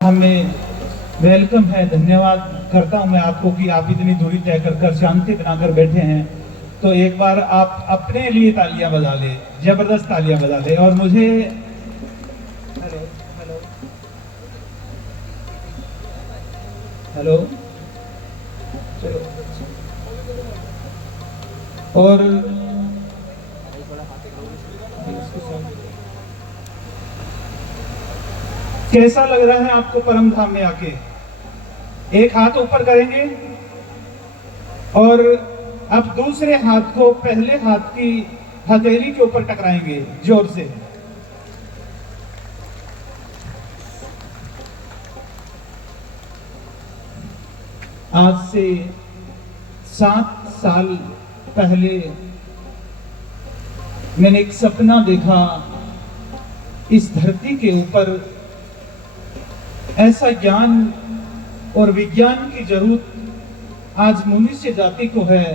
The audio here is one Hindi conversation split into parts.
हमें वेलकम है। धन्यवाद करता हूं मैं आपको कि आप इतनी दूरी तय कर शांति बनाकर बैठे हैं। तो एक बार आप अपने लिए तालियां बजा ले, जबरदस्त तालियां बजा ले। और मुझे हेलो हेलो हेलो चलो। और कैसा लग रहा है आपको परम धाम में आके? एक हाथ ऊपर करेंगे और अब दूसरे हाथ को पहले हाथ की हथेली के ऊपर टकराएंगे जोर से। आज से 7 साल पहले मैंने एक सपना देखा। इस धरती के ऊपर ऐसा ज्ञान और विज्ञान की जरूरत आज मनुष्य जाति को है।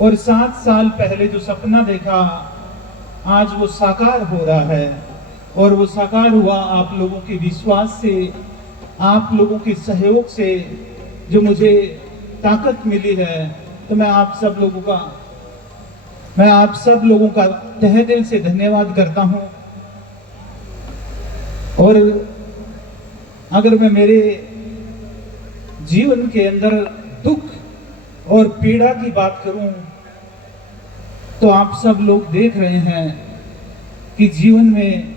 और 7 साल पहले जो सपना देखा आज वो साकार हो रहा है। और वो साकार हुआ आप लोगों के विश्वास से, आप लोगों के सहयोग से जो मुझे ताकत मिली है। तो मैं आप सब लोगों का तहे दिल से धन्यवाद करता हूं। और अगर मैं मेरे जीवन के अंदर दुख और पीड़ा की बात करूं तो आप सब लोग देख रहे हैं कि जीवन में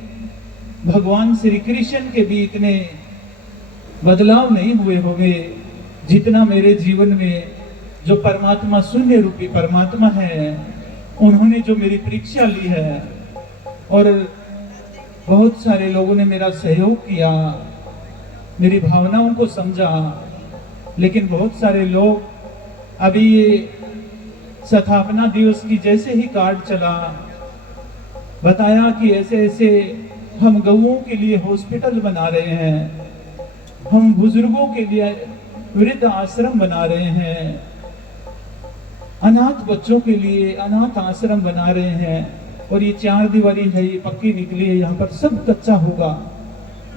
भगवान श्री कृष्ण के भी इतने बदलाव नहीं हुए होंगे जितना मेरे जीवन में जो परमात्मा, शून्य रूपी परमात्मा है, उन्होंने जो मेरी परीक्षा ली है। और बहुत सारे लोगों ने मेरा सहयोग किया, मेरी भावनाओं को समझा। लेकिन बहुत सारे लोग अभी ये स्थापना दिवस की जैसे ही कार्ड चला, बताया कि ऐसे ऐसे हम गऊओं के लिए हॉस्पिटल बना रहे हैं, हम बुजुर्गों के लिए वृद्ध आश्रम बना रहे हैं, अनाथ बच्चों के लिए अनाथ आश्रम बना रहे हैं। और ये 4 दीवारी है, ये पक्की निकली है, यहाँ पर सब कच्चा होगा।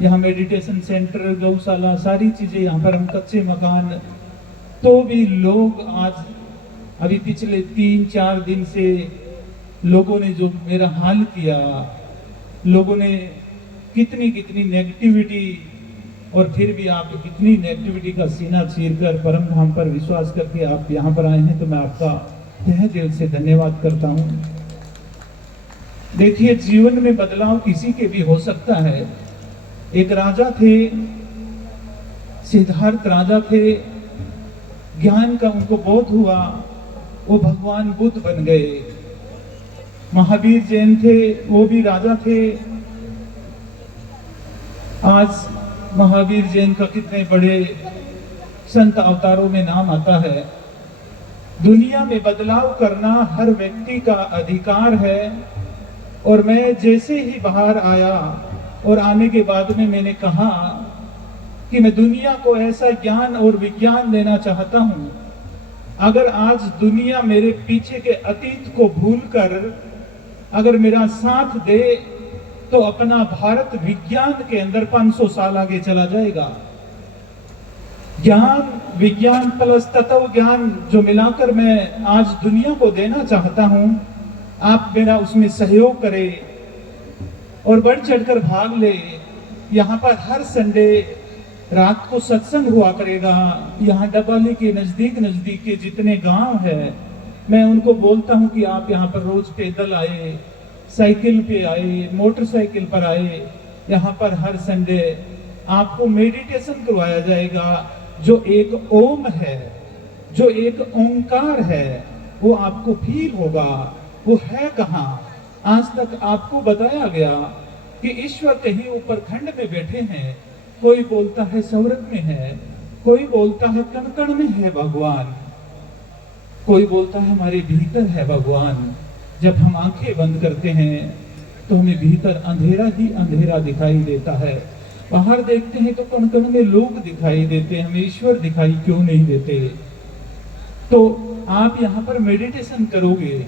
यहाँ मेडिटेशन सेंटर, गौशाला, सारी चीजें यहाँ पर, हम कच्चे मकान। तो भी लोग आज अभी पिछले 3-4 दिन से लोगों ने जो मेरा हाल किया, लोगों ने कितनी कितनी नेगेटिविटी, और फिर भी आप इतनी नेगेटिविटी का सीना चीरकर परम धाम पर विश्वास करके आप यहाँ पर आए हैं। तो मैं आपका तहे दिल से धन्यवाद करता हूँ। देखिए, जीवन में बदलाव किसी के भी हो सकता है। एक राजा थे, सिद्धार्थ राजा थे, ज्ञान का उनको बोध हुआ, वो भगवान बुद्ध बन गए। महावीर जैन थे, वो भी राजा थे। आज महावीर जैन का कितने बड़े संत अवतारों में नाम आता है। दुनिया में बदलाव करना हर व्यक्ति का अधिकार है। और मैं जैसे ही बाहर आया और आने के बाद में मैंने कहा कि मैं दुनिया को ऐसा ज्ञान और विज्ञान देना चाहता हूं। अगर आज दुनिया मेरे पीछे के अतीत को भूलकर अगर मेरा साथ दे तो अपना भारत विज्ञान के अंदर 500 साल आगे चला जाएगा। ज्ञान, विज्ञान प्लस तत्व ज्ञान जो मिलाकर मैं आज दुनिया को देना चाहता हूं, आप मेरा उसमें सहयोग करें और बढ़ चढ़कर भाग ले। यहाँ पर हर संडे रात को सत्संग हुआ करेगा। यहाँ डबाली के नजदीक के जितने गांव है, मैं उनको बोलता हूँ कि आप यहाँ पर रोज पैदल आए, साइकिल पे आए, मोटरसाइकिल पर आए। यहाँ पर हर संडे आपको मेडिटेशन करवाया जाएगा। जो एक ओम है, जो एक ओंकार है, वो आपको फील होगा। वो है कहाँ? आज तक आपको बताया गया कि ईश्वर कहीं ऊपर खंड में बैठे हैं। कोई बोलता है स्वर्ग में है, कोई बोलता है कण कण में है भगवान, कोई बोलता है हमारे भीतर है भगवान। जब हम आंखें बंद करते हैं तो हमें भीतर अंधेरा ही अंधेरा दिखाई देता है। बाहर देखते हैं तो कण कण में लोग दिखाई देते हैं, हमें ईश्वर दिखाई क्यों नहीं देते? तो आप यहाँ पर मेडिटेशन करोगे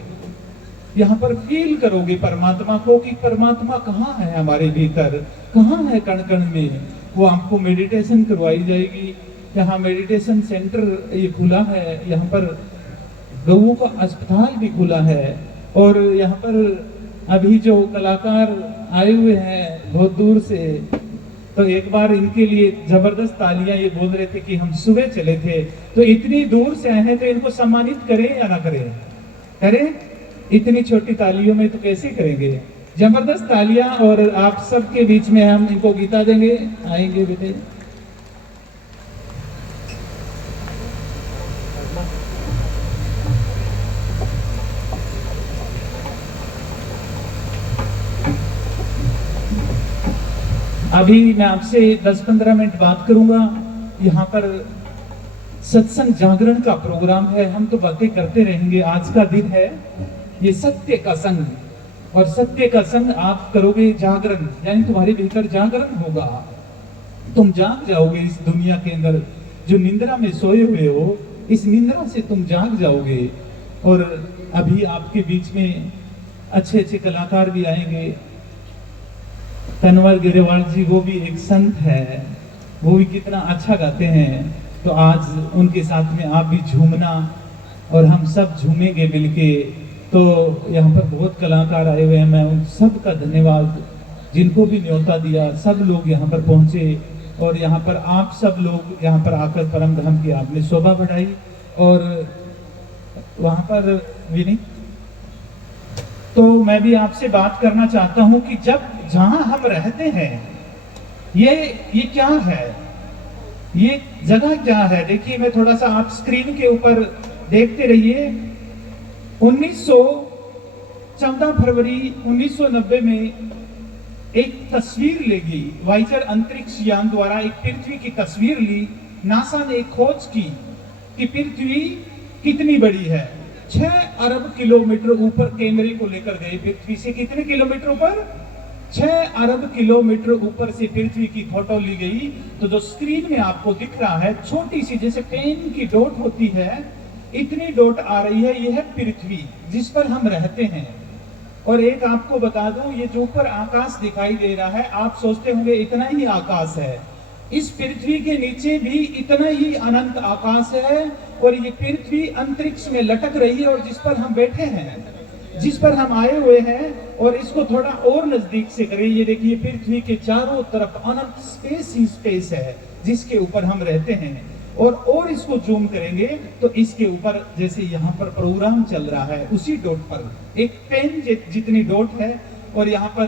यहाँ पर फील करोगे परमात्मा को कि परमात्मा कहाँ है हमारे भीतर, कहाँ है कण कण में। वो आपको मेडिटेशन करवाई जाएगी। यहाँ मेडिटेशन सेंटर ये खुला है, यहाँ पर गऊ का अस्पताल भी खुला है। और यहाँ पर अभी जो कलाकार आए हुए हैं बहुत दूर से, तो एक बार इनके लिए जबरदस्त तालियां। ये बोल रहे थे कि हम सुबह चले थे, तो इतनी दूर से आए हैं, तो इनको सम्मानित करें या ना करें? करें। इतनी छोटी तालियों में तो कैसे करेंगे? जबरदस्त तालियां। और आप सबके बीच में हम इनको गीता देंगे। आएंगे बेटे। अभी मैं आपसे 10-15 मिनट बात करूंगा। यहाँ पर सत्संग जागरण का प्रोग्राम है, हम तो बातें करते रहेंगे। आज का दिन है ये सत्य का संग, और सत्य का संग आप करोगे जागरण, यानी तुम्हारे भीतर जागरण होगा। तुम जाग जाओगे इस दुनिया के अंदर। जो निंद्रा में सोए हुए हो, इस निंद्रा से तुम जाग जाओगे। और अभी आपके बीच में अच्छे अच्छे कलाकार भी आएंगे। तनवर गिरेवाल जी, वो भी एक संत है, वो भी कितना अच्छा गाते हैं। तो आज उनके साथ में आप भी झूमना, और हम सब झूमेंगे मिलके। तो यहाँ पर बहुत कलाकार आए हुए हैं, मैं उन सब का धन्यवाद, जिनको भी न्योता दिया। सब लोग यहाँ पर पहुँचे, और यहाँ पर आप सब लोग यहाँ पर आकर परम धाम की आपने शोभा बढ़ाई। और वहाँ पर विनीत, तो मैं भी आपसे बात करना चाहता हूँ कि जब जहां हम रहते हैं, ये क्या है, ये जगह क्या है? देखिए, मैं थोड़ा सा, आप स्क्रीन के ऊपर देखते रहिए। 14 फरवरी 1990 में एक तस्वीर लेगी, वाइजर अंतरिक्ष यान द्वारा एक पृथ्वी की तस्वीर ली। नासा ने खोज की कि पृथ्वी कितनी बड़ी है। 6 अरब किलोमीटर ऊपर कैमरे को लेकर गए पृथ्वी से। कितने किलोमीटर ऊपर? 6 अरब किलोमीटर ऊपर से पृथ्वी की फोटो ली गई। तो जो स्क्रीन में आपको दिख रहा है, छोटी सी जैसे पेन की डॉट होती है, इतनी डॉट आ रही है, यह है पृथ्वी जिस पर हम रहते हैं। और एक आपको बता दूं, ये जो ऊपर आकाश दिखाई दे रहा है, आप सोचते होंगे इतना ही आकाश है। इस पृथ्वी के नीचे भी इतना ही अनंत आकाश है। और ये पृथ्वी अंतरिक्ष में लटक रही है, और जिस पर हम बैठे हैं, जिस पर हम आए हुए हैं, और इसको थोड़ा और नजदीक से करें। ये देखिए, पृथ्वी के चारों तरफ अनंत स्पेस ही स्पेस है जिसके ऊपर हम रहते हैं। और इसको जूम करेंगे तो इसके ऊपर जैसे यहाँ पर प्रोग्राम चल रहा है, उसी डॉट पर एक पेन जितनी डॉट है। और यहाँ पर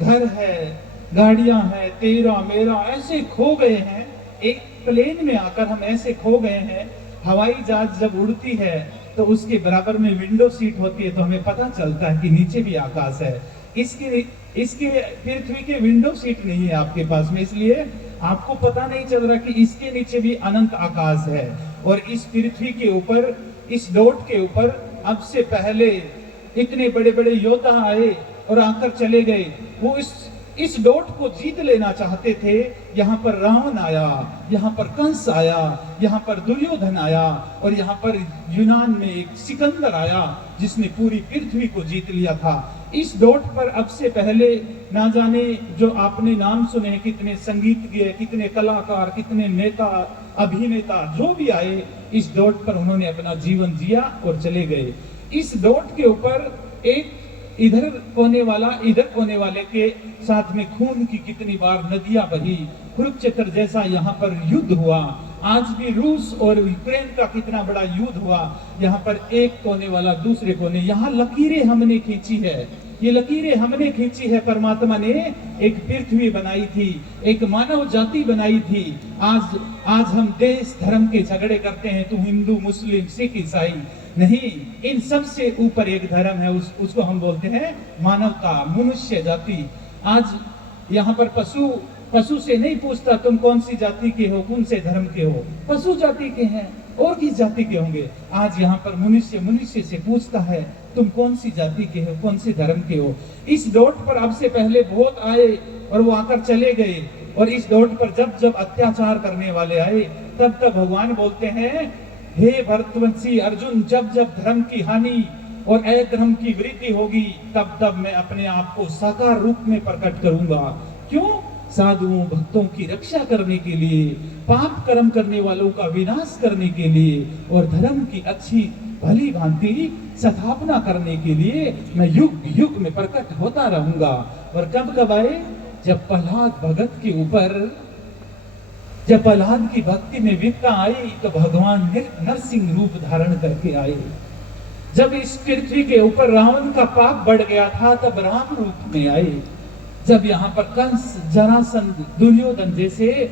घर है, गाड़ियां हैं, तेरा मेरा, ऐसे खो गए हैं। एक प्लेन में आकर हम ऐसे खो गए हैं। हवाई जहाज जब उड़ती है तो उसके बराबर में विंडो सीट होती है, तो हमें पता चलता है कि नीचे भी आकाश है। इसके पृथ्वी के विंडो सीट नहीं है आपके पास में, इसलिए आपको पता नहीं चल रहा कि इसके नीचे भी अनंत आकाश है। और इस पृथ्वी के ऊपर, इस डॉट के ऊपर, अब से पहले इतने बड़े बड़े योद्धा आए और आकर चले गए। वो इस डॉट को जीत लेना चाहते थे। यहाँ पर रावण आया, यहाँ पर कंस आया, यहाँ पर दुर्योधन आया, और यहाँ पर यूनान में एक सिकंदर आया जिसने पूरी पृथ्वी को जीत लिया था। इस डॉट पर अब से पहले ना जाने जो आपने नाम सुने, कितने संगीतज्ञ, कितने कलाकार, कितने नेता, अभिनेता जो भी आए, इस डॉट पर उन्होंने अपना जीवन जिया और चले गए। इस डॉट के ऊपर एक इधर कोने वाला, इधर कोने वाले के साथ में खून की कितनी बार नदियां बही। कुरुक्षेत्र जैसा यहाँ पर युद्ध हुआ। आज भी रूस और यूक्रेन का कितना बड़ा युद्ध हुआ। यहाँ पर एक कोने वाला दूसरे कोने, यहाँ लकीरें हमने खींची है। ये लकीरें हमने खींची है। परमात्मा ने एक पृथ्वी बनाई थी, एक मानव जाति बनाई थी। आज हम देश धर्म के झगड़े करते हैं, तू हिंदू, मुस्लिम, सिख, ईसाई। नहीं, इन सब से ऊपर एक धर्म है, उसको हम बोलते हैं मानवता, मनुष्य जाति। आज यहाँ पर पशु से नहीं पूछता तुम कौन सी जाति के हो, कौन से धर्म के हो, पशु जाति के हैं, और किस जाति के होंगे। आज यहाँ पर मनुष्य से पूछता है तुम कौन सी जाति के हो, कौन से धर्म के हो। इस डॉट पर अब से पहले बहुत आए और वो आकर चले गए। और इस डॉट पर जब अत्याचार करने वाले आए, तब भगवान बोलते हैं, हे भरतवंशी अर्जुन, जब धर्म की हानि और अधर्म की वृद्धि होगी, तब तब मैं अपने आप को साकार रूप में प्रकट करूंगा। क्यों? साधुओं भक्तों की रक्षा करने के लिए, पाप कर्म करने वालों का विनाश करने के लिए और धर्म की अच्छी भली भांति स्थापना करने के लिए मैं युग युग में प्रकट होता रहूंगा। और कब कब आए? जब प्रहलाद की भक्ति में विपदा आई तो भगवान नरसिंह रूप धारण करके आए। जब इस पृथ्वी के ऊपर रावण का पाप बढ़ गया था तब राम रूप में आए। जब यहाँ पर कंस, जरासंध, दुर्योधन जैसे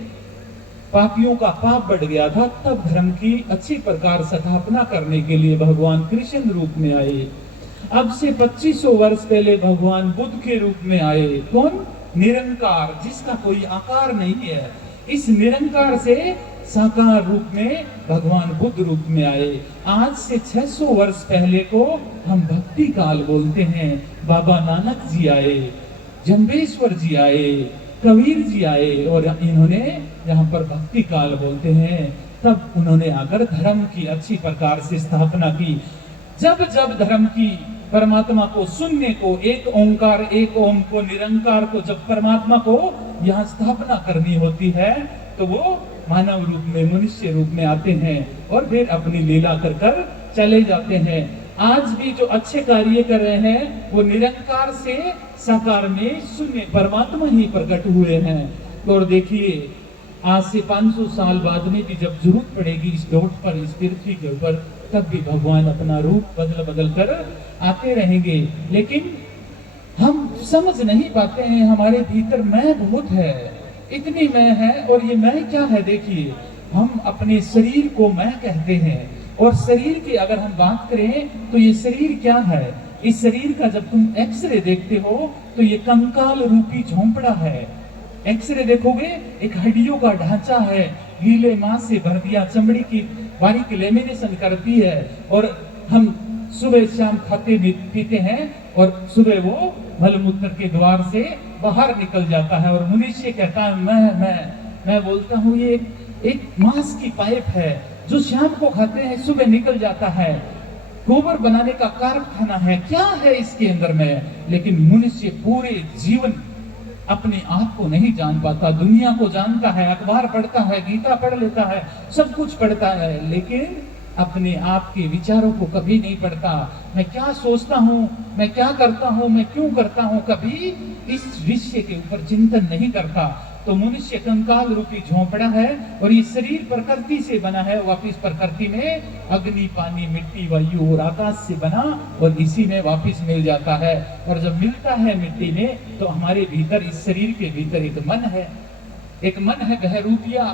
पापियों का पाप बढ़ गया था तब धर्म की अच्छी प्रकार स्थापना करने के लिए भगवान कृष्ण रूप में आए। अब से 2500 वर्ष पहले भगवान बुद्ध के रूप में आए। कौन? निरंकार, जिसका कोई आकार नहीं है। इस निरंकार से साकार रूप में भगवान बुद्ध रूप में आए। आज से 600 वर्ष पहले को हम भक्ति काल बोलते हैं। बाबा नानक जी आए, जम्बेश्वर जी आए, कबीर जी आए और इन्होंने यहाँ पर भक्ति काल बोलते हैं। तब उन्होंने आकर धर्म की अच्छी प्रकार से स्थापना की। जब जब धर्म की परमात्मा को सुनने को, एक ओंकार, एक ओम को, निरंकार को, जब परमात्मा को यहाँ स्थापना करनी होती है तो वो मानव रूप में, मनुष्य रूप में आते हैं और फिर अपनी लीला कर कर चले जाते हैं। आज भी जो अच्छे कार्य कर रहे हैं वो निरंकार से साकार में शून्य परमात्मा ही प्रकट हुए हैं। और देखिए आज से 500 साल बाद में भी जब जरूरत पड़ेगी इस डॉट पर, इस पृथ्वी के ऊपर, तब भी भगवान अपना रूप बदल बदल कर आते रहेंगे। लेकिन हम समझ नहीं पाते हैं, हमारे भीतर मैं बहुत है, इतनी मैं है। और ये मैं क्या है? देखिए, हम अपने शरीर को मैं कहते हैं और शरीर की अगर हम बात करें तो ये शरीर क्या है? इस शरीर का जब तुम एक्सरे देखते हो तो ये कंकाल रूपी झोंपड़ा है। एक्सरे देखोगे एक हड्डियों का ढांचा है, गीले मांस से भर दिया, चमड़ी की बारीक लेमिनेशन करती है और हम सुबह शाम खाते पीते हैं और सुबह वो मलमूत्र के द्वार से बाहर निकल जाता है और मनुष्य कहता है मैं बोलता हूँ ये एक मांस की पाइप है जो शाम को खाते हैं, सुबह निकल जाता है। गोबर बनाने का कारखाना है, क्या है इसके अंदर में? लेकिन मनुष्य पूरे जीवन अपने आप को नहीं जान पाता। दुनिया को जानता है, अखबार पढ़ता है, गीता पढ़ लेता है, सब कुछ पढ़ता है, लेकिन अपने आप के विचारों को कभी नहीं पढ़ता। मैं क्या सोचता हूँ, मैं क्या करता हूँ, मैं क्यों करता हूँ, कभी इस विषय के ऊपर चिंतन नहीं करता। तो मनुष्य कंकाल रूपी झोंपड़ा है और ये शरीर प्रकृति से बना है। वापिस प्रकृति में अग्नि, पानी, मिट्टी, वायु और आकाश से बना और इसी में वापिस मिल जाता है। और जब मिलता है मिट्टी में तो हमारे भीतर, इस शरीर के भीतर एक मन है, एक मन है बहरूपिया।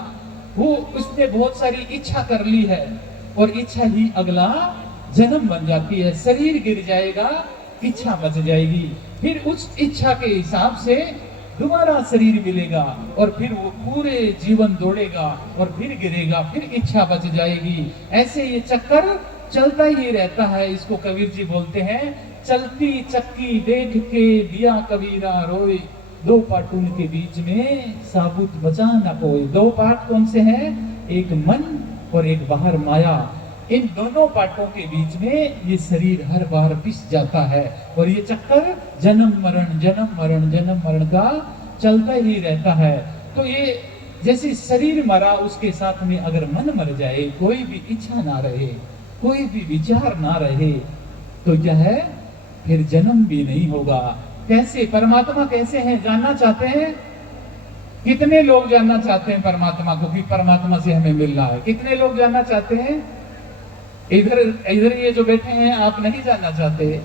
वो उसने बहुत सारी इच्छा कर ली है और इच्छा ही अगला जन्म बन जाती है। शरीर गिर जाएगा, इच्छा बच जाएगी, फिर उस इच्छा के हिसाब से दोबारा शरीर मिलेगा और फिर वो पूरे जीवन दौड़ेगा और फिर गिरेगा, फिर इच्छा बच जाएगी। ऐसे ये चक्कर चलता ही रहता है। इसको कबीर जी बोलते हैं, चलती चक्की देख के दिया कबीरा रोए, दो पाटून के बीच में साबुत बचा न कोई। दो पाट कौन से हैं? एक मन और एक बाहर माया। इन दोनों पाटों के बीच में ये शरीर हर बार पिस जाता है और ये चक्कर जन्म मरण का चलता ही रहता है। तो ये जैसे शरीर मरा, उसके साथ में अगर मन मर जाए, कोई भी इच्छा ना रहे, कोई भी विचार ना रहे, तो क्या है? फिर जन्म भी नहीं होगा। कैसे? परमात्मा कैसे हैं जानना चाहते हैं? कितने लोग जानना चाहते हैं परमात्मा को कि परमात्मा से हमें मिलना है? कितने लोग जानना चाहते हैं? इधर ये जो बैठे हैं आप नहीं जानना चाहते?